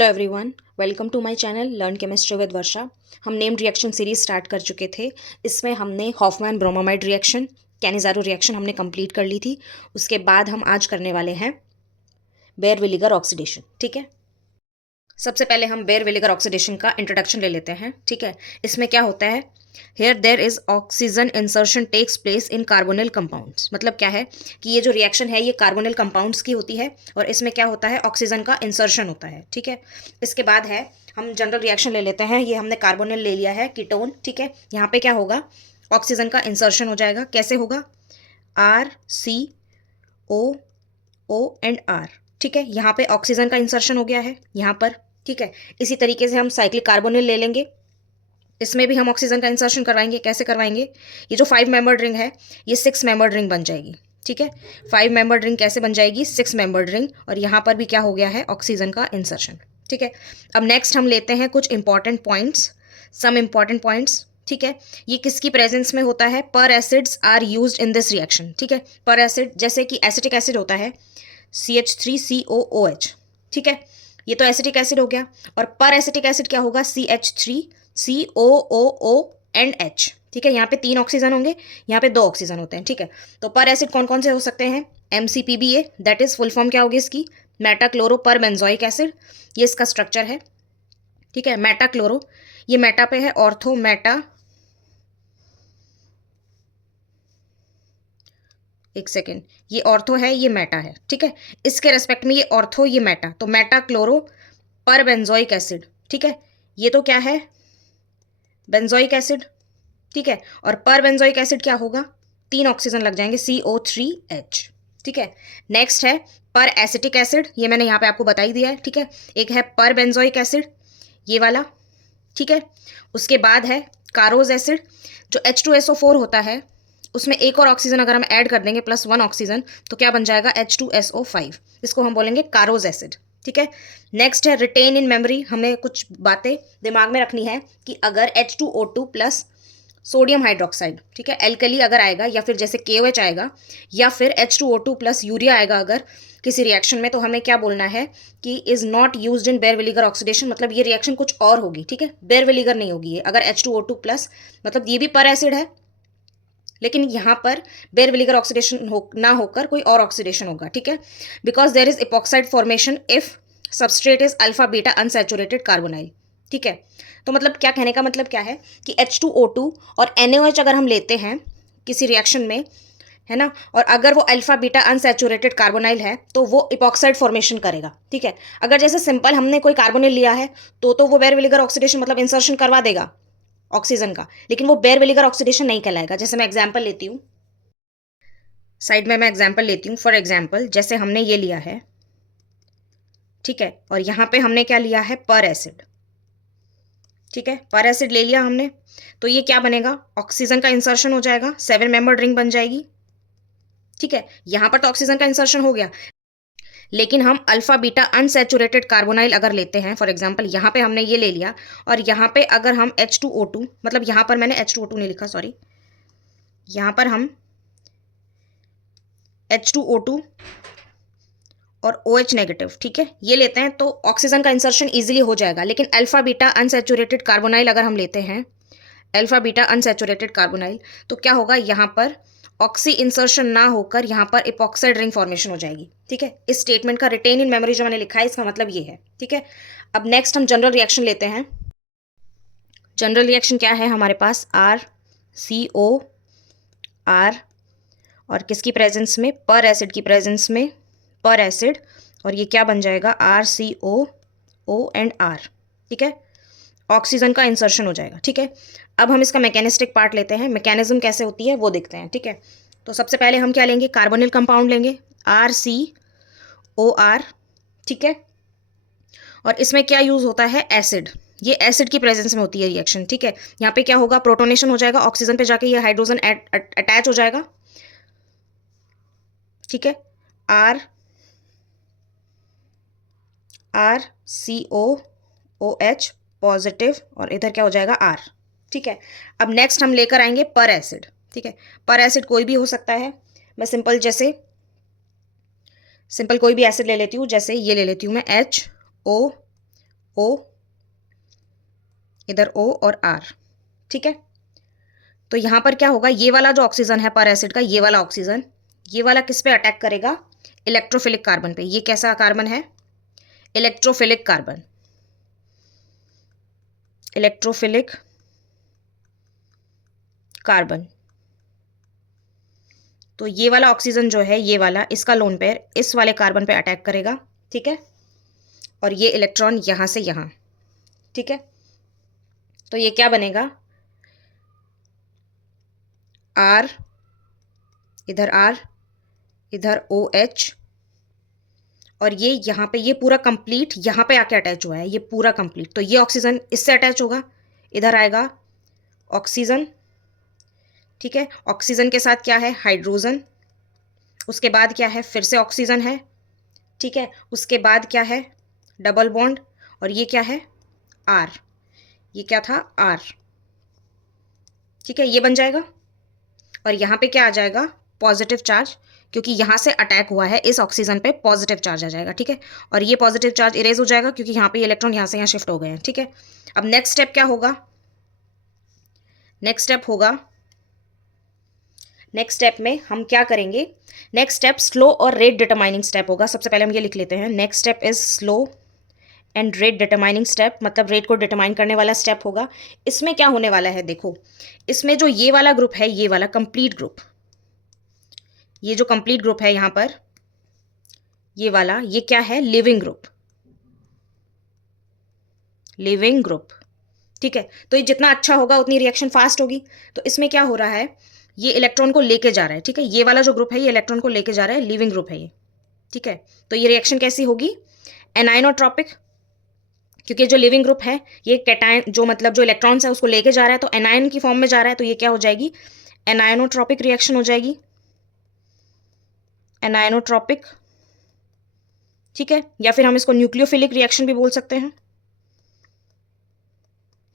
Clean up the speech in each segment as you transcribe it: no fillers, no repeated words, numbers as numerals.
Hello everyone, welcome to my channel learn chemistry with Varsha. हम named reaction series start कर चुके थे। इसमें हमने Hoffmann bromamide reaction, Cannizzaro reaction हमने कंप्लीट कर ली थी। उसके बाद हम आज करने वाले हैं बेयर विनेगर ऑक्सीडेशन। ठीक है, सबसे पहले हम बेयर विनेगर ऑक्सीडेशन का इंट्रोडक्शन ले लेते हैं। ठीक है, इसमें क्या होता है, here there is oxygen insertion takes place in carbonyl compounds. मतलब क्या है कि ये जो रिएक्शन है ये कार्बोनिल कंपाउंड्स की होती है और इसमें क्या होता है, ऑक्सीजन का इंसर्शन होता है। ठीक है, इसके बाद है हम जनरल रिएक्शन ले लेते हैं। ये हमने कार्बोनिल ले लिया है, कीटोन। ठीक है, यहाँ पे क्या होगा, ऑक्सीजन का इंसर्शन हो जाएगा। कैसे होगा, R C O O and R. ठीक है, यहाँ पे ऑक्सीजन का इंसर्शन हो गया है यहाँ पर। ठीक है, इसी तरीके से हम साइक्लिक कार्बोनिल ले लेंगे, इसमें भी हम ऑक्सीजन का इंसर्शन करवाएंगे। कैसे करवाएंगे, ये जो 5 मेंबर्ड रिंग है ये 6 मेंबर्ड रिंग बन जाएगी। ठीक है, 5 मेंबर्ड रिंग कैसे बन जाएगी, 6 मेंबर्ड रिंग, और यहाँ पर भी क्या हो गया है, ऑक्सीजन का इंसर्शन। ठीक है, अब नेक्स्ट हम लेते हैं कुछ important points, some important points. ठीक है, ये किसकी प्रेजेंस में होता है, पर acids are used in this reaction. ठीक है, पर एसिड जैसे कि एसिटिक एसिड होता है CH3COOH। ठीक है, ये तो एसिटिक एसिड हो गया, और पर एसिटिक एसिड क्या होगा, CH3COOO एंड H। ठीक है, यहाँ पे 3 ऑक्सीजन होंगे, यहाँ पे 2 ऑक्सीजन होते हैं। ठीक है, तो पर एसिड कौन कौन से हो सकते हैं, MCPBA, that is full form क्या होगी इसकी, मेटा क्लोरो पर बेंजोइक एसिड। ये इसका स्ट्रक्चर है। ठीक है, मेटा क्लोरो, ये मेटा पे है, ऑर्थो मेटा, एक सेकेंड, ये ऑर्थो है, ये मेटा है। ठीक है, इसके रेस्पेक्ट में ये ऑर्थो, ये मेटा, तो मेटा क्लोरो पर बेंजोइक एसिड। ठीक है, ये तो क्या है, बेंजोइक एसिड। ठीक है, और पर बेंजोइक एसिड क्या होगा, 3 ऑक्सीजन लग जाएंगे, CO3H। ठीक है, नेक्स्ट है पर एसिटिक एसिड, ये मैंने यहाँ पे आपको बता ही दिया है। ठीक है, एक है पर बेंजोइक एसिड, ये वाला। ठीक है, उसके बाद है कारोज एसिड, जो H2SO4 होता है, उसमें एक और ऑक्सीजन अगर हम ऐड कर देंगे +1 ऑक्सीजन, तो क्या बन जाएगा, H2SO5। इसको हम बोलेंगे कारोज एसिड। ठीक है, नेक्स्ट है रिटेन इन मेमोरी। हमें कुछ बातें दिमाग में रखनी है कि अगर H2O2 प्लस सोडियम हाइड्रोक्साइड, ठीक है, एल्कली अगर आएगा, या फिर जैसे KOH आएगा, या फिर H2O2 प्लस यूरिया आएगा अगर किसी रिएक्शन में, तो हमें क्या बोलना है कि is not used in Baeyer विनेगर ऑक्सीडेशन। मतलब ये रिएक्शन कुछ और होगी। ठीक है, बेयर विनेगर नहीं होगी ये, अगर H2O2 प्लस, मतलब ये भी पर एसिड है, लेकिन यहाँ पर बेयर विनेगर ऑक्सीडेशन ना होकर कोई और ऑक्सीडेशन होगा। ठीक है, because there is epoxide formation if substrate is alpha beta unsaturated carbonyl. ठीक है, तो मतलब क्या कहने का मतलब क्या है कि H2O2 और NaOH अगर हम लेते हैं किसी रिएक्शन में, है ना, और अगर वो अल्फा बीटा अनसैचुरेटेड कार्बोनाइल है तो वो इपॉक्साइड फॉर्मेशन करेगा। ठीक है, अगर जैसे सिंपल हमने कोई कार्बोनिल लिया है तो वो बेयर विनेगर ऑक्सीडेशन मतलब इंसर्शन करवा देगा ऑक्सीजन का, लेकिन वो बेयर विनेगर ऑक्सीडेशन नहीं कहलाएगा। जैसे मैं एग्जांपल लेती हूँ, साइड में मैं एग्जांपल लेती हूँ। फॉर एग्जांपल जैसे हमने ये लिया है, ठीक है, और यहाँ पे हमने क्या लिया है, पर एसिड। ठीक है, पर एसिड ले लिया हमने, तो ये क्या बनेगा, ऑक्सीजन का इंसर्शन हो जाएगा, 7 मेंबर्ड रिंग बन जाएगी। ठीक है, यहाँ पर तो ऑक्सीजन का इंसर्शन हो गया, लेकिन हम अल्फा बीटा अनसैचुरेटेड कार्बोनाइल अगर लेते हैं, फॉर एग्जांपल यहाँ पे हमने ये ले लिया, और यहाँ पे अगर हम H2O2, मतलब यहाँ पर मैंने H2O2 नहीं लिखा, सॉरी, यहाँ पर हम H2O2 और OH नेगेटिव, ठीक है, ये लेते हैं, तो ऑक्सीजन का इंसर्शन इजीली हो जाएगा। लेकिन अल्फा बीटा अनसैचुरेटेड कार्बोनाइल अगर हम लेते हैं, अल्फा बीटा अनसैचुरेटेड कार्बोनाइल, तो क्या होगा, यहाँ पर ऑक्सी इंसर्शन ना होकर यहाँ पर इपॉक्साइड रिंग फॉर्मेशन हो जाएगी। ठीक है, इस स्टेटमेंट का रिटेन इन मेमोरी जो मैंने लिखा है इसका मतलब ये है। ठीक है, अब नेक्स्ट हम जनरल रिएक्शन लेते हैं। जनरल रिएक्शन क्या है हमारे पास, RCOR, और किसकी प्रेजेंस में, पर एसिड की प्रेजेंस में, पर एसिड, और ये क्या बन जाएगा, RCOO एंड R। ठीक है, ऑक्सीजन का इंसर्शन हो जाएगा। ठीक है, अब हम इसका मैकेनिस्टिक पार्ट लेते हैं, मैकेनिज्म कैसे होती है वो देखते हैं। ठीक है, तो सबसे पहले हम क्या लेंगे, कार्बोनिल कंपाउंड लेंगे, RCOR। ठीक है, और इसमें क्या यूज होता है, एसिड, ये एसिड की प्रेजेंस में होती है रिएक्शन। ठीक है, यहाँ पे क्या होगा, प्रोटोनेशन हो जाएगा, ऑक्सीजन पे जाके ये हाइड्रोजन अटैच हो जाएगा। ठीक है, RCOOH पॉजिटिव, और इधर क्या हो जाएगा, R। ठीक है, अब नेक्स्ट हम लेकर आएंगे पर एसिड। ठीक है, पर एसिड कोई भी हो सकता है, मैं सिंपल कोई भी एसिड ले लेती हूँ, जैसे ये ले लेती हूँ मैं HO O, इधर O और R, ठीक है। तो यहां पर क्या होगा, ये वाला जो ऑक्सीजन है पर एसिड का, ये वाला ऑक्सीजन, ये वाला किस पे अटैक करेगा, इलेक्ट्रोफिलिक कार्बन पे। ये कैसा कार्बन है, इलेक्ट्रोफिलिक कार्बन, इलेक्ट्रोफिलिक कार्बन। तो ये वाला ऑक्सीजन जो है, ये वाला, इसका लोन पेयर इस वाले कार्बन पे अटैक करेगा, ठीक है। और ये इलेक्ट्रॉन यहां से यहां, ठीक है। तो ये क्या बनेगा, R, इधर R, इधर OH, और ये यहाँ पे, ये पूरा कंप्लीट यहाँ पे आके अटैच हुआ है, ये पूरा कंप्लीट। तो ये ऑक्सीजन इससे अटैच होगा, इधर आएगा ऑक्सीजन, ठीक है। ऑक्सीजन के साथ क्या है, हाइड्रोजन, उसके बाद क्या है, फिर से ऑक्सीजन है, ठीक है। उसके बाद क्या है, डबल बॉन्ड, और ये क्या है, R, ये क्या था, R, ठीक है। ये बन जाएगा, और यहाँ पे क्या आ जाएगा, पॉजिटिव चार्ज, क्योंकि यहाँ से अटैक हुआ है इस ऑक्सीजन पे, पॉजिटिव चार्ज आ जाएगा, ठीक है। और ये पॉजिटिव चार्ज इरेज हो जाएगा क्योंकि यहाँ पे इलेक्ट्रॉन यहाँ से यहाँ शिफ्ट हो गए हैं, ठीक है। अब नेक्स्ट स्टेप क्या होगा, नेक्स्ट स्टेप होगा, नेक्स्ट स्टेप में हम क्या करेंगे, नेक्स्ट स्टेप स्लो और रेट डिटरमाइनिंग स्टेप होगा। सबसे पहले हम ये लिख लेते हैं, next step is slow and rate determining step, मतलब रेट को डिटरमाइन करने वाला स्टेप होगा। इसमें क्या होने वाला है, देखो, इसमें जो ये वाला ग्रुप है, ये वाला कंप्लीट ग्रुप, ये जो कंप्लीट ग्रुप है यहां पर, ये वाला, ये क्या है, लिविंग ग्रुप, लिविंग ग्रुप, ठीक है। तो ये जितना अच्छा होगा उतनी रिएक्शन फास्ट होगी। तो इसमें क्या हो रहा है, ये इलेक्ट्रॉन को लेके जा रहा है, ठीक है। ये वाला जो ग्रुप है ये इलेक्ट्रॉन को लेके जा रहा है, लिविंग ग्रुप है ये, ठीक है। तो ये रिएक्शन कैसी होगी, एनाइनोट्रॉपिक, क्योंकि जो लिविंग ग्रुप है ये कैटायन, जो मतलब जो इलेक्ट्रॉन्स है उसको लेके जा रहा है, तो एनायन की फॉर्म में जा रहा है, तो ये क्या हो जाएगी, एनाइनोट्रॉपिक रिएक्शन हो जाएगी, एनाइनोट्रॉपिक, ठीक है। या फिर हम इसको न्यूक्लियोफिलिक रिएक्शन भी बोल सकते हैं,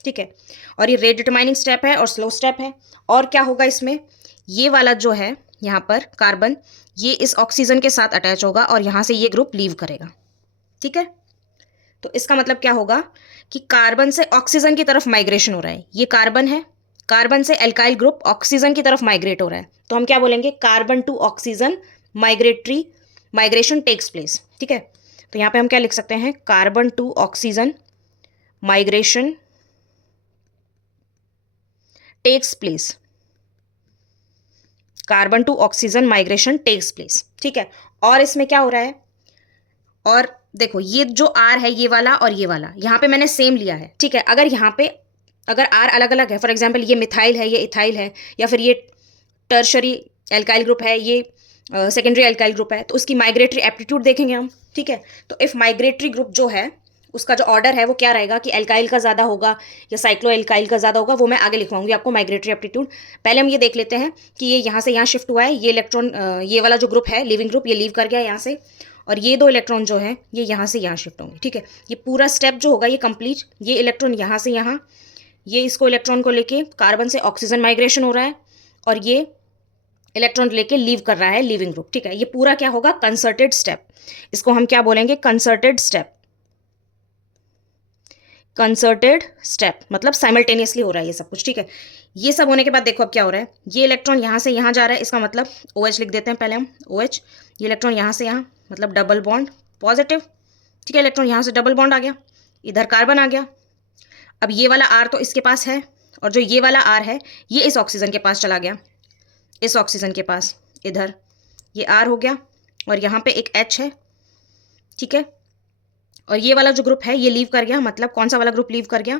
ठीक है। और ये रेट डिटरमाइनिंग स्टेप है और स्लो स्टेप है। और क्या होगा इसमें, ये वाला जो है यहाँ पर कार्बन, ये इस ऑक्सीजन के साथ अटैच होगा और यहाँ से ये ग्रुप लीव करेगा, ठीक है। तो इसका मतलब क्या होगा कि कार्बन से ऑक्सीजन की तरफ माइग्रेशन हो रहा है, ये कार्बन है, कार्बन से एल्काइल ग्रुप ऑक्सीजन की तरफ माइग्रेट हो रहा है। तो हम क्या बोलेंगे, carbon to oxygen migration takes place, ठीक है। तो यहाँ पे हम क्या लिख सकते हैं, carbon to oxygen migration takes place, carbon to oxygen migration takes place, ठीक है। और इसमें क्या हो रहा है, और देखो ये जो R है ये वाला और ये वाला, यहाँ पे मैंने सेम लिया है, ठीक है। अगर यहाँ पे अगर R अलग अलग है, फॉर एग्जाम्पल ये मिथाइल है, ये इथाइल है, या फिर ये टर्शरी एल्काइल ग्रुप है, ये सेकेंडरी एल्काइल ग्रुप है, तो उसकी माइग्रेटरी एप्टीट्यूड देखेंगे हम, ठीक है। तो इफ माइग्रेटरी ग्रुप जो है उसका जो ऑर्डर है वो क्या रहेगा कि एल्काइल का ज़्यादा होगा या साइक्लो एल्काइल का ज़्यादा होगा, वो मैं आगे लिखवाऊंगी आपको माइग्रेटरी एप्टीट्यूड। पहले हम ये देख लेते हैं कि ये यहाँ से यहाँ शिफ्ट हुआ है, ये इलेक्ट्रॉन, ये वाला जो ग्रुप है लिविंग ग्रुप, ये लीव कर गया यहाँ से, और ये दो इलेक्ट्रॉन जो है ये यहाँ से यहाँ शिफ्ट होंगे, ठीक है। ये पूरा स्टेप जो होगा ये कंप्लीट, ये इलेक्ट्रॉन यहाँ से यहाँ, ये इसको इलेक्ट्रॉन को लेके कार्बन से ऑक्सीजन माइग्रेशन हो रहा है, और ये इलेक्ट्रॉन लेके लीव कर रहा है लिविंग ग्रुप, ठीक है। ये पूरा क्या होगा, कंसर्टेड स्टेप, इसको हम क्या बोलेंगे, कंसर्टेड स्टेप, कंसर्टेड स्टेप, मतलब साइमल्टेनियसली हो रहा है ये सब कुछ, ठीक है। ये सब होने के बाद देखो अब क्या हो रहा है, ये इलेक्ट्रॉन यहाँ से यहाँ जा रहा है, इसका मतलब OH लिख देते हैं पहले हम, OH, ये इलेक्ट्रॉन यहाँ से यहाँ, मतलब डबल बॉन्ड पॉजिटिव, ठीक है। इलेक्ट्रॉन यहाँ से डबल बॉन्ड आ गया, इधर कार्बन आ गया। अब ये वाला R तो इसके पास है, और जो ये वाला R है ये इस ऑक्सीजन के पास चला गया, इस ऑक्सीजन के पास, इधर ये R हो गया, और यहाँ पे एक H है, ठीक है। और ये वाला जो ग्रुप है ये लीव कर गया, मतलब कौन सा वाला ग्रुप लीव कर गया,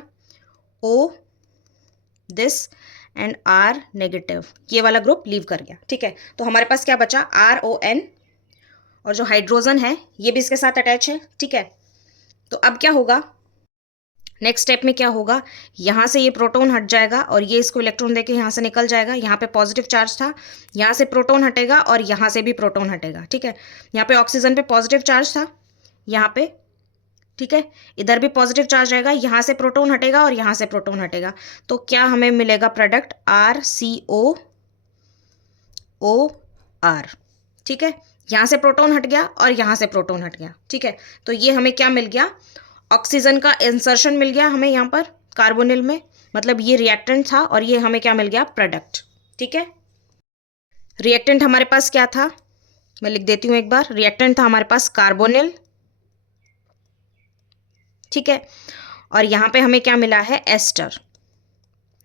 O this and R negative, ये वाला ग्रुप लीव कर गया, ठीक है। तो हमारे पास क्या बचा, RON, और जो हाइड्रोजन है ये भी इसके साथ अटैच है, ठीक है। तो अब क्या होगा, नेक्स्ट स्टेप में क्या होगा, यहाँ से ये प्रोटॉन हट जाएगा और ये इसको इलेक्ट्रॉन देके यहाँ से निकल जाएगा, यहाँ पे पॉजिटिव चार्ज था, यहाँ से प्रोटॉन हटेगा और यहाँ से भी प्रोटॉन हटेगा, ठीक है। यहाँ पे ऑक्सीजन पे पॉजिटिव चार्ज था, यहाँ पे, ठीक है, इधर भी पॉजिटिव चार्ज रहेगा, यहाँ से प्रोटॉन हटेगा और यहाँ से प्रोटॉन हटेगा। तो क्या हमें मिलेगा प्रोडक्ट, RCOOR, ठीक है। यहाँ से प्रोटॉन हट गया और यहाँ से प्रोटॉन हट गया, ठीक है। तो ये हमें क्या मिल गया, ऑक्सीजन का इंसर्शन मिल गया हमें यहाँ पर कार्बोनिल में, मतलब ये रिएक्टेंट था और ये हमें क्या मिल गया, प्रोडक्ट। ठीक है, रिएक्टेंट हमारे पास क्या था, मैं लिख देती हूँ एक बार, रिएक्टेंट था हमारे पास कार्बोनिल। ठीक है, और यहाँ पे हमें क्या मिला है, एस्टर।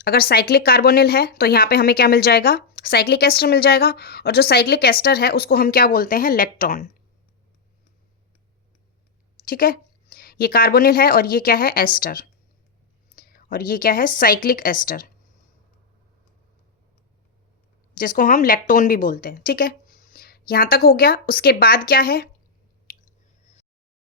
अगर साइक्लिक कार्बोनिल है तो यहाँ पे हमें क्या मिल जाएगा, साइक्लिक एस्टर मिल जाएगा, और जो साइक्लिक एस्टर है उसको हम क्या बोलते हैं, लेक्टोन। ठीक है, ये कार्बोनिल है और ये क्या है, एस्टर, और ये क्या है, साइक्लिक एस्टर, जिसको हम लेक्टोन भी बोलते हैं। ठीक है, यहां तक हो गया। उसके बाद क्या है,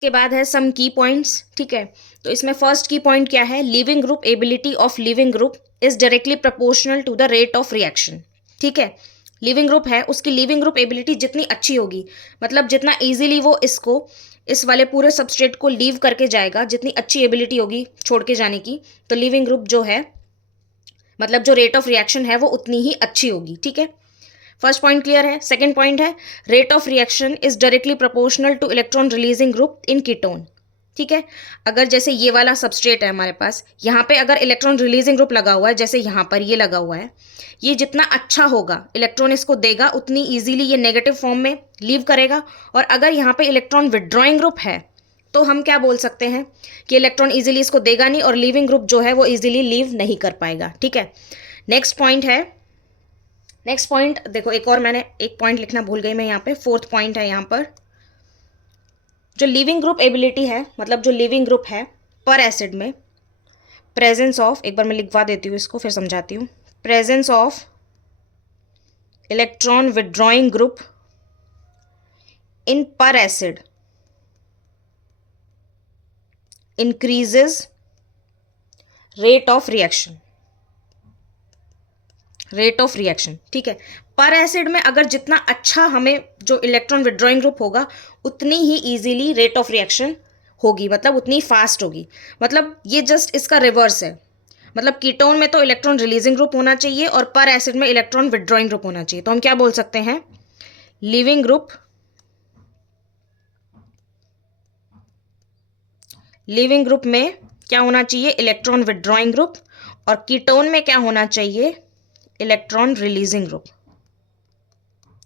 उसके बाद है सम की पॉइंट्स। ठीक है, तो इसमें फर्स्ट की पॉइंट क्या है, leaving group ability of leaving group is directly proportional to the rate of reaction. ठीक है, लिविंग ग्रुप है, उसकी लिविंग ग्रुप एबिलिटी जितनी अच्छी होगी, मतलब जितना इजीली वो इसको, इस वाले पूरे सबस्ट्रेट को लीव करके जाएगा, जितनी अच्छी एबिलिटी होगी छोड़ के जाने की, तो लिविंग ग्रुप जो है, मतलब जो रेट ऑफ रिएक्शन है वो उतनी ही अच्छी होगी। ठीक है, फर्स्ट पॉइंट क्लियर है। सेकंड पॉइंट है, rate of reaction is directly proportional two electron releasing group in ketone. ठीक है, अगर जैसे ये वाला सबस्ट्रेट है हमारे पास, यहाँ पे अगर इलेक्ट्रॉन रिलीजिंग ग्रुप लगा हुआ है, जैसे यहाँ पर ये लगा हुआ है, ये जितना अच्छा होगा इलेक्ट्रॉन इसको देगा, उतनी इजीली ये नेगेटिव फॉर्म में लीव करेगा। और अगर यहाँ पे इलेक्ट्रॉन विड्रॉइंग ग्रुप है तो हम क्या बोल सकते हैं कि इलेक्ट्रॉन इजीली इसको देगा नहीं, और लीविंग ग्रुप जो है वो इजीली लीव नहीं कर पाएगा। ठीक है, नेक्स्ट पॉइंट है, नेक्स्ट पॉइंट देखो, एक और मैंने एक पॉइंट लिखना भूल गई मैं यहाँ पे, फोर्थ पॉइंट है यहाँ पर, जो लिविंग ग्रुप एबिलिटी है, मतलब जो लिविंग ग्रुप है पर एसिड में, प्रेजेंस ऑफ, एक बार मैं लिखवा देती हूँ इसको फिर समझाती हूँ, presence of electron withdrawing group in peracid increases rate of reaction, rate of reaction. ठीक है, पर एसिड में अगर जितना अच्छा हमें जो इलेक्ट्रॉन विड्रॉइंग ग्रुप होगा, उतनी ही इजीली रेट ऑफ रिएक्शन होगी, मतलब उतनी फास्ट होगी। मतलब ये जस्ट इसका रिवर्स है, मतलब कीटोन में तो इलेक्ट्रॉन रिलीजिंग ग्रुप होना चाहिए और पर एसिड में इलेक्ट्रॉन विड्रॉइंग ग्रुप होना चाहिए। तो हम क्या बोल सकते हैं, लिविंग ग्रुप, लिविंग ग्रुप में क्या होना चाहिए, इलेक्ट्रॉन विड्रॉइंग ग्रुप, और कीटोन में क्या होना चाहिए, इलेक्ट्रॉन रिलीजिंग ग्रुप।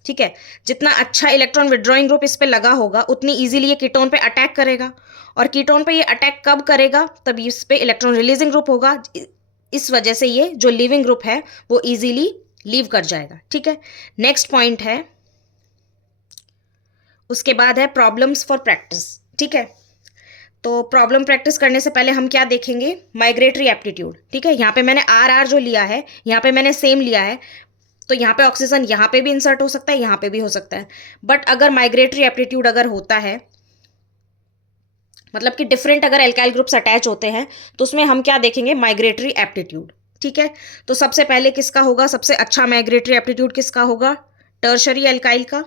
ठीक है, जितना अच्छा इलेक्ट्रॉन विड्रॉइंग ग्रुप इस पे लगा होगा, उतनी इजीली ये कीटोन पे अटैक करेगा, और कीटोन पे ये अटैक कब करेगा, तब इस पे इलेक्ट्रॉन रिलीजिंग ग्रुप होगा, इस वजह से ये जो लिविंग ग्रुप है वो इजीली लीव कर जाएगा। ठीक है, नेक्स्ट पॉइंट है, उसके बाद है प्रॉब्लम्स फॉर प्रैक्टिस। ठीक है, तो प्रॉब्लम प्रैक्टिस करने से पहले हम क्या देखेंगे, माइग्रेटरी एप्टीट्यूड। ठीक है, यहाँ पे मैंने आर जो लिया है, यहाँ पे मैंने सेम लिया है, तो यहाँ पे ऑक्सीजन यहाँ पे भी इंसर्ट हो सकता है, यहाँ पे भी हो सकता है। बट अगर माइग्रेटरी एप्टीट्यूड अगर होता है, मतलब कि डिफरेंट अगर एल्काइल ग्रुप्स अटैच होते हैं, तो उसमें हम क्या देखेंगे, माइग्रेटरी एप्टीट्यूड। ठीक है, तो सबसे पहले किसका होगा, सबसे अच्छा माइग्रेटरी एप्टीट्यूड किसका होगा, टर्शरी एल्काइल का।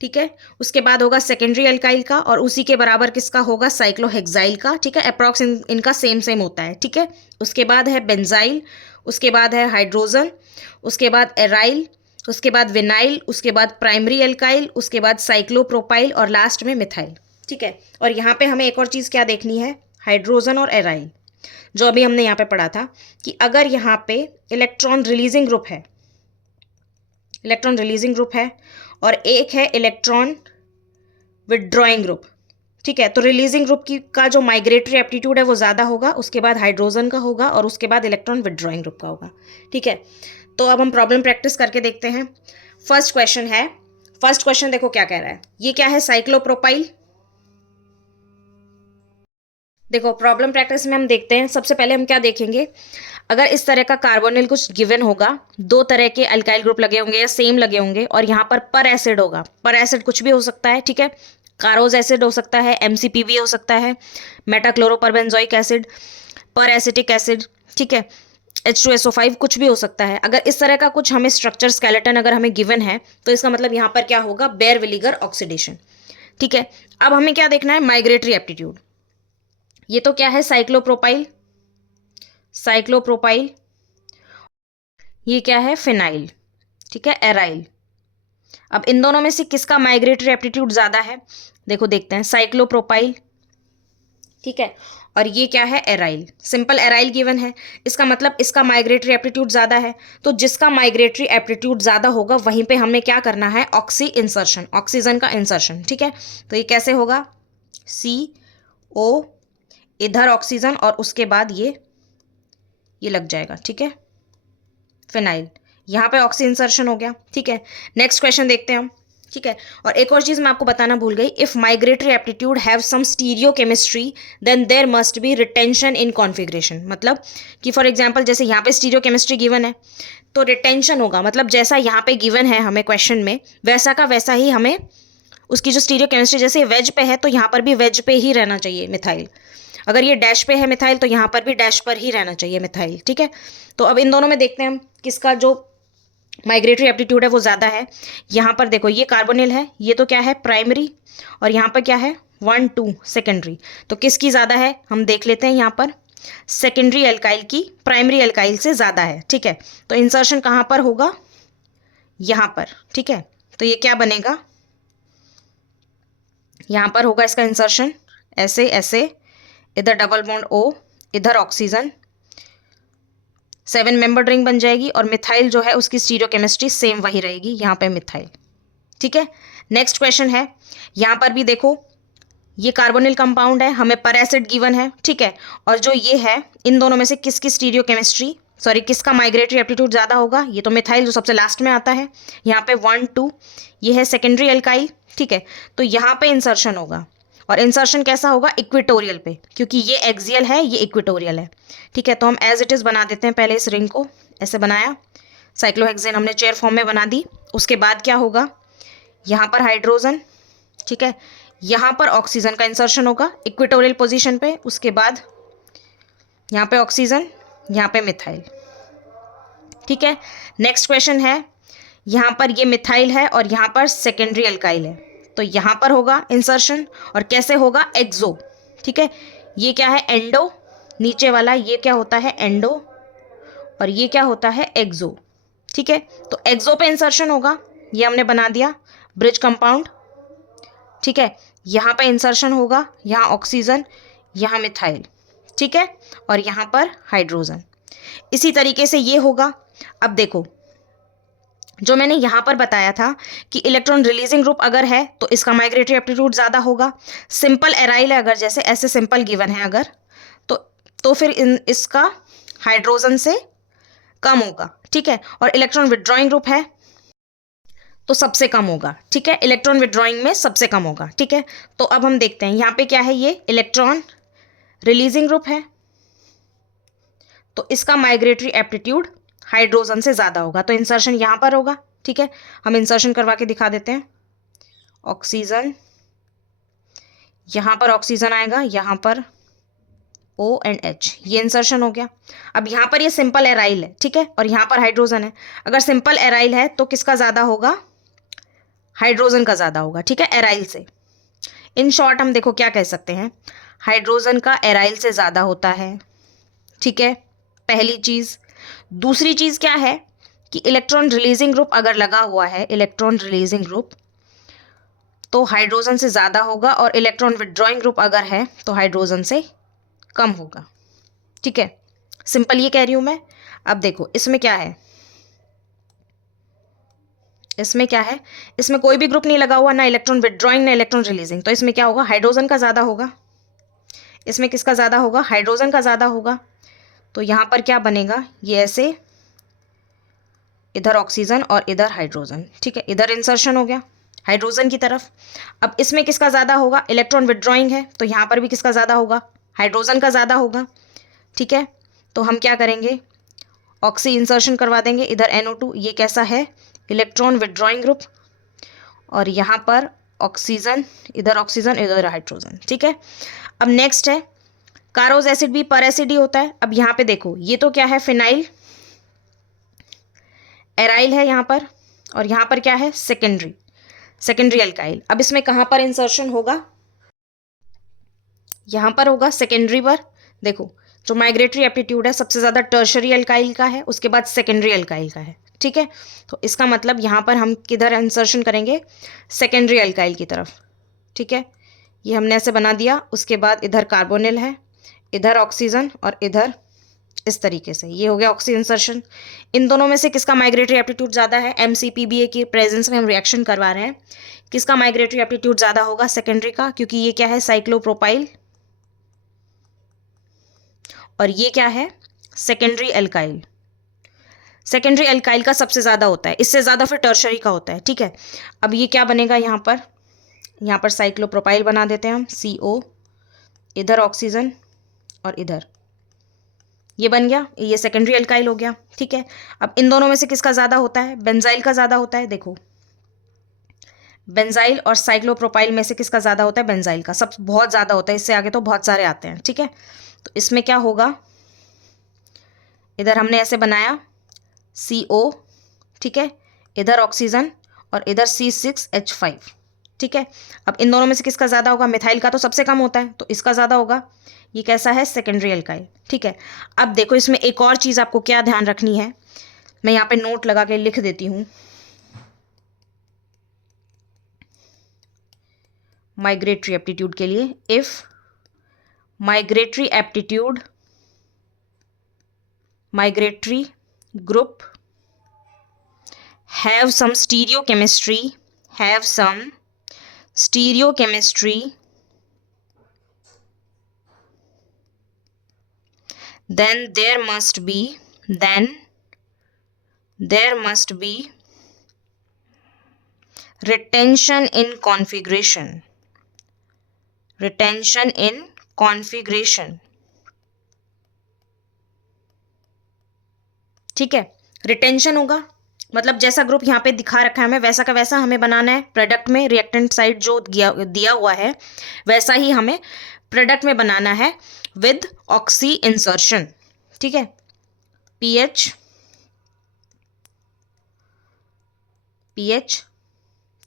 ठीक है, उसके बाद होगा सेकेंडरी एल्काइल का, और उसी के बराबर किसका होगा, साइक्लोहेक्साइल का। ठीक है, अप्रॉक्स इनका सेम सेम होता है। ठीक है, उसके बाद है बेंजाइल, उसके बाद है हाइड्रोजन, उसके बाद एराइल, उसके बाद विनाइल, उसके बाद प्राइमरी एल्काइल, उसके बाद साइक्लोप्रोपाइल, और लास्ट में मिथाइल। ठीक है, और यहाँ पे हमें एक और चीज़ क्या देखनी है, हाइड्रोजन और एराइल, जो अभी हमने यहाँ पे पढ़ा था कि अगर यहाँ पे इलेक्ट्रॉन रिलीजिंग ग्रुप है, इलेक्ट्रॉन रिलीजिंग ग्रुप है, और एक है इलेक्ट्रॉन विड्रॉइंग ग्रुप। ठीक है, तो रिलीजिंग ग्रुप की का जो माइग्रेटरी एप्टीट्यूड है वो ज़्यादा होगा, उसके बाद हाइड्रोजन का होगा, और उसके बाद इलेक्ट्रॉन विड्रॉइंग ग्रुप का होगा। ठीक है, तो अब हम प्रॉब्लम प्रैक्टिस करके देखते हैं। फर्स्ट क्वेश्चन है, फर्स्ट क्वेश्चन देखो क्या कह रहा है, ये क्या है, साइक्लोप्रोपाइल। देखो प्रॉब्लम प्रैक्टिस में हम देखते हैं, सबसे पहले हम क्या देखेंगे, अगर इस तरह का कार्बोनिल कुछ गिवन होगा, दो तरह के अल्काइल ग्रुप लगे होंगे या सेम लगे होंगे, और यहाँ पर एसिड होगा, पर एसिड कुछ भी हो सकता है। ठीक है, कारोज एसिड हो सकता है, MCPB हो सकता है, मेटाक्लोरोपरबेंजोइक एसिड, पर एसिटिक एसिड। ठीक है, H2SO5 कुछ भी हो सकता है। अगर इस तरह का कुछ हमें स्ट्रक्चर स्केलेटन अगर हमें गिवन है, तो इसका मतलब यहाँ पर क्या होगा, बेयर विलीगर ऑक्सीडेशन। ठीक है, अब हमें क्या देखना है, माइग्रेटरी एप्टीट्यूड। ये तो क्या है, साइक्लोप्रोपाइल, साइक्लोप्रोपाइल, ये क्या है, फिनाइल। ठीक है, एराइल। अब इन दोनों में से किसका माइग्रेटरी एप्टीट्यूड ज़्यादा है, देखो देखते हैं, साइक्लोप्रोपाइल ठीक है। और ये क्या है, एराइल, सिंपल एराइल गिवन है। इसका मतलब इसका माइग्रेटरी एप्टीट्यूड ज़्यादा है, तो जिसका माइग्रेटरी एप्टीट्यूड ज़्यादा होगा वहीं पे हमें क्या करना है, ऑक्सी इंसर्शन, ऑक्सीजन का इंसर्शन। ठीक है, तो ये कैसे होगा, CO, इधर ऑक्सीजन और उसके बाद ये लग जाएगा। ठीक है, फिनाइल, यहाँ पे ऑक्सी इंसर्शन हो गया। ठीक है, नेक्स्ट क्वेश्चन देखते हैं हम। ठीक है, और एक और चीज मैं आपको बताना भूल गई, if migratory aptitude have some stereo chemistry then there must be retention in configuration. मतलब कि फॉर एग्जांपल जैसे यहाँ पे स्टीरियो केमिस्ट्री गिवन है तो रिटेंशन होगा, मतलब जैसा यहाँ पे गिवन है हमें क्वेश्चन में वैसा का वैसा ही हमें उसकी जो स्टीरियो केमिस्ट्री, जैसे वेज पे है तो यहाँ पर भी वेज पे ही रहना चाहिए मिथाइल, अगर ये डैश पे है मिथाइल तो यहाँ पर भी डैश पर ही रहना चाहिए मिथाइल। ठीक है, तो अब इन दोनों में देखते हैं हम किसका जो माइग्रेटरी एप्टीट्यूड है वो ज़्यादा है। यहाँ पर देखो ये कार्बोनिल है, ये तो क्या है, प्राइमरी, और यहाँ पर क्या है, 1 2 सेकेंडरी। तो किसकी ज़्यादा है हम देख लेते हैं, यहाँ पर सेकेंडरी एल्काइल की प्राइमरी एल्काइल से ज़्यादा है। ठीक है, तो इंसर्शन कहाँ पर होगा, यहाँ पर। ठीक है, तो ये क्या बनेगा, यहाँ पर होगा इसका इंसर्शन, ऐसे ऐसे, इधर डबल बॉन्ड O, इधर ऑक्सीजन, 7 मेंबर रिंग बन जाएगी, और मिथाइल जो है उसकी स्टीरियो केमिस्ट्री सेम वही रहेगी, यहाँ पे मिथाइल। ठीक है, नेक्स्ट क्वेश्चन है, यहाँ पर भी देखो ये कार्बोनिल कंपाउंड है, हमें पर एसिड गिवन है। ठीक है, और जो ये है इन दोनों में से किसकी स्टीरियो केमिस्ट्री, सॉरी किसका माइग्रेटरी एप्टीट्यूड ज़्यादा होगा, ये तो मिथाइल जो सबसे लास्ट में आता है, यहाँ पे 1 2, ये है सेकेंडरी एल्काइल। ठीक है, तो यहाँ पे इंसर्शन होगा, और इंसर्शन कैसा होगा, इक्वेटोरियल पे, क्योंकि ये एक्सियल है ये इक्वेटोरियल है। ठीक है, तो हम एज इट इज़ बना देते हैं, पहले इस रिंग को ऐसे बनाया, साइक्लोहेक्सेन हमने चेयर फॉर्म में बना दी, उसके बाद क्या होगा, यहाँ पर हाइड्रोजन। ठीक है, यहाँ पर ऑक्सीजन का इंसर्शन होगा इक्वेटोरियल पोजीशन पे, उसके बाद यहाँ पे ऑक्सीजन, यहाँ पे मिथाइल। ठीक है, नेक्स्ट क्वेश्चन है, यहाँ पर ये मिथाइल है और यहाँ पर सेकेंडरी एल्काइल है, तो यहाँ पर होगा इंसर्शन, और कैसे होगा, एक्सो। ठीक है, ये क्या है, एंडो, नीचे वाला ये क्या होता है, एंडो, और ये क्या होता है, एक्सो। ठीक है, तो एक्सो पे इंसर्शन होगा, ये हमने बना दिया ब्रिज कंपाउंड। ठीक है, यहाँ पे इंसर्शन होगा, यहाँ ऑक्सीजन, यहाँ मिथाइल। ठीक है, और यहाँ पर हाइड्रोजन, इसी तरीके से ये होगा। अब देखो जो मैंने यहाँ पर बताया था कि इलेक्ट्रॉन रिलीजिंग ग्रुप अगर है तो इसका माइग्रेटरी एप्टीट्यूड ज़्यादा होगा, सिंपल एराइल है अगर, जैसे ऐसे सिंपल गिवन है अगर, तो फिर इसका हाइड्रोजन से कम होगा। ठीक है, और इलेक्ट्रॉन विड्रॉइंग ग्रुप है तो सबसे कम होगा। ठीक है, इलेक्ट्रॉन विड्रॉइंग में सबसे कम होगा। ठीक है, तो अब हम देखते हैं यहाँ पे क्या है, ये इलेक्ट्रॉन रिलीजिंग ग्रुप है तो इसका माइग्रेटरी एप्टीट्यूड हाइड्रोजन से ज़्यादा होगा, तो इंसर्शन यहाँ पर होगा। ठीक है, हम इंसर्शन करवा के दिखा देते हैं, ऑक्सीजन, यहाँ पर ऑक्सीजन आएगा, यहाँ पर O एंड H, ये इंसर्शन हो गया। अब यहाँ पर ये सिंपल एराइल है, ठीक है, और यहाँ पर हाइड्रोजन है। अगर सिंपल एराइल है तो किसका ज़्यादा होगा, हाइड्रोजन का ज़्यादा होगा। ठीक है, एराइल से। इन शॉर्ट हम देखो क्या कह सकते हैं, हाइड्रोजन का एराइल से ज़्यादा होता है। ठीक है, पहली चीज़। दूसरी चीज़ क्या है कि इलेक्ट्रॉन रिलीजिंग ग्रुप अगर लगा हुआ है, इलेक्ट्रॉन रिलीजिंग ग्रुप, तो हाइड्रोजन से ज़्यादा होगा, और इलेक्ट्रॉन विड्रॉइंग ग्रुप अगर है तो हाइड्रोजन से कम होगा। ठीक है, सिंपल ये कह रही हूँ मैं। अब देखो इसमें क्या है, इसमें क्या है, इसमें कोई भी ग्रुप नहीं लगा हुआ, ना इलेक्ट्रॉन विड्रॉइंग ना इलेक्ट्रॉन रिलीजिंग, तो इसमें क्या होगा, हाइड्रोजन का ज़्यादा होगा। इसमें किसका ज़्यादा होगा, हाइड्रोजन का ज़्यादा होगा। तो यहाँ पर क्या बनेगा, ये ऐसे, इधर ऑक्सीजन और इधर हाइड्रोजन। ठीक है, इधर इंसर्शन हो गया हाइड्रोजन की तरफ। अब इसमें किसका ज़्यादा होगा, इलेक्ट्रॉन विड्रॉइंग है तो यहाँ पर भी किसका ज़्यादा होगा, हाइड्रोजन का ज़्यादा होगा। ठीक है, तो हम क्या करेंगे, ऑक्सी इंसर्शन करवा देंगे, इधर NO2, ये कैसा है, इलेक्ट्रॉन विड्रॉइंग ग्रुप, और यहाँ पर ऑक्सीजन, इधर ऑक्सीजन इधर हाइड्रोजन। ठीक है, अब नेक्स्ट है कारोज एसिड, भी पर एसिड ही होता है। अब यहाँ पे देखो ये तो क्या है, फिनाइल, एराइल है यहाँ पर, और यहाँ पर क्या है, सेकेंडरी एल्काइल। अब इसमें कहाँ पर इंसर्शन होगा, यहाँ पर होगा सेकेंडरी पर। देखो जो माइग्रेटरी एप्टीट्यूड है सबसे ज़्यादा टर्शरी एल्काइल का है, उसके बाद सेकेंडरी एल्काइल का है। ठीक है, तो इसका मतलब यहाँ पर हम किधर इंसर्शन करेंगे, सेकेंडरी एल्काइल की तरफ। ठीक है, ये हमने ऐसे बना दिया। उसके बाद इधर कार्बोनिल है, इधर ऑक्सीजन और इधर इस तरीके से, ये हो गया ऑक्सी इंसर्शन। इन दोनों में से किसका माइग्रेटरी एप्टीट्यूड ज़्यादा है? MCPBA की प्रेजेंस में हम रिएक्शन करवा रहे हैं, किसका माइग्रेटरी एप्टीट्यूड ज़्यादा होगा? सेकेंडरी का, क्योंकि ये क्या है? साइक्लोप्रोपाइल, और ये क्या है? Secondary alkyl. सेकेंडरी एल्काइल का सबसे ज़्यादा होता है, इससे ज़्यादा फिर टर्शरी का होता है, ठीक है। अब ये क्या बनेगा यहाँ पर साइक्लोप्रोपाइल बना देते हैं हम, CO, इधर ऑक्सीजन और इधर, ये बन गया, ये सेकेंडरी एल्काइल हो गया, ठीक है। अब इन दोनों में से किसका ज़्यादा होता है? बेंजाइल का ज़्यादा होता है। देखो, बेंजाइल और साइक्लोप्रोपाइल में से किसका ज़्यादा होता है? बेंजाइल का सब बहुत ज़्यादा होता है, इससे आगे तो बहुत सारे आते हैं, ठीक है। तो इसमें क्या होगा? इधर हमने ऐसे बनाया CO, ठीक है, इधर ऑक्सीजन और इधर C6H5, ठीक है। अब इन दोनों में से किसका ज़्यादा होगा? मिथाइल का तो सबसे कम होता है, तो इसका ज़्यादा होगा। ये कैसा है? सेकेंडरी एल्काइल, ठीक है। अब देखो, इसमें एक और चीज़ आपको क्या ध्यान रखनी है, मैं यहाँ पे नोट लगा के लिख देती हूँ। माइग्रेटरी एप्टीट्यूड के लिए, if migratory group have some stereochemistry, then there must be retention in configuration, ठीक है। रिटेंशन होगा मतलब जैसा ग्रुप यहाँ पे दिखा रखा है हमें, वैसा का वैसा हमें बनाना है प्रोडक्ट में। रिएक्टेंट साइड जो दिया हुआ है वैसा ही हमें प्रोडक्ट में बनाना है विद ऑक्सी इंसर्शन, ठीक है। पीएच,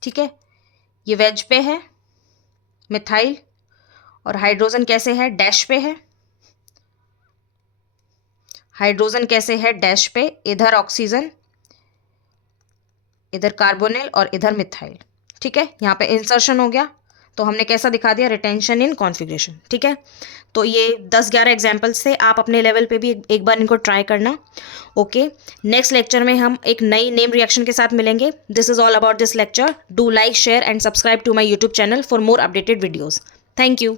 ठीक है, ये वेज पे है मिथाइल, और हाइड्रोजन कैसे है? डैश पे है। हाइड्रोजन कैसे है? डैश पे। इधर ऑक्सीजन, इधर कार्बोनिल और इधर मिथाइल, ठीक है। यहाँ पे इंसर्शन हो गया, तो हमने कैसा दिखा दिया? रिटेंशन इन कॉन्फ़िगरेशन, ठीक है। तो ये 10-11 एग्जाम्पल्स थे, आप अपने लेवल पे भी एक बार इनको ट्राई करना। ओके, नेक्स्ट लेक्चर में हम एक नई नेम रिएक्शन के साथ मिलेंगे। This is all about this lecture. Do like, share and subscribe to my YouTube channel for more updated videos. Thank you.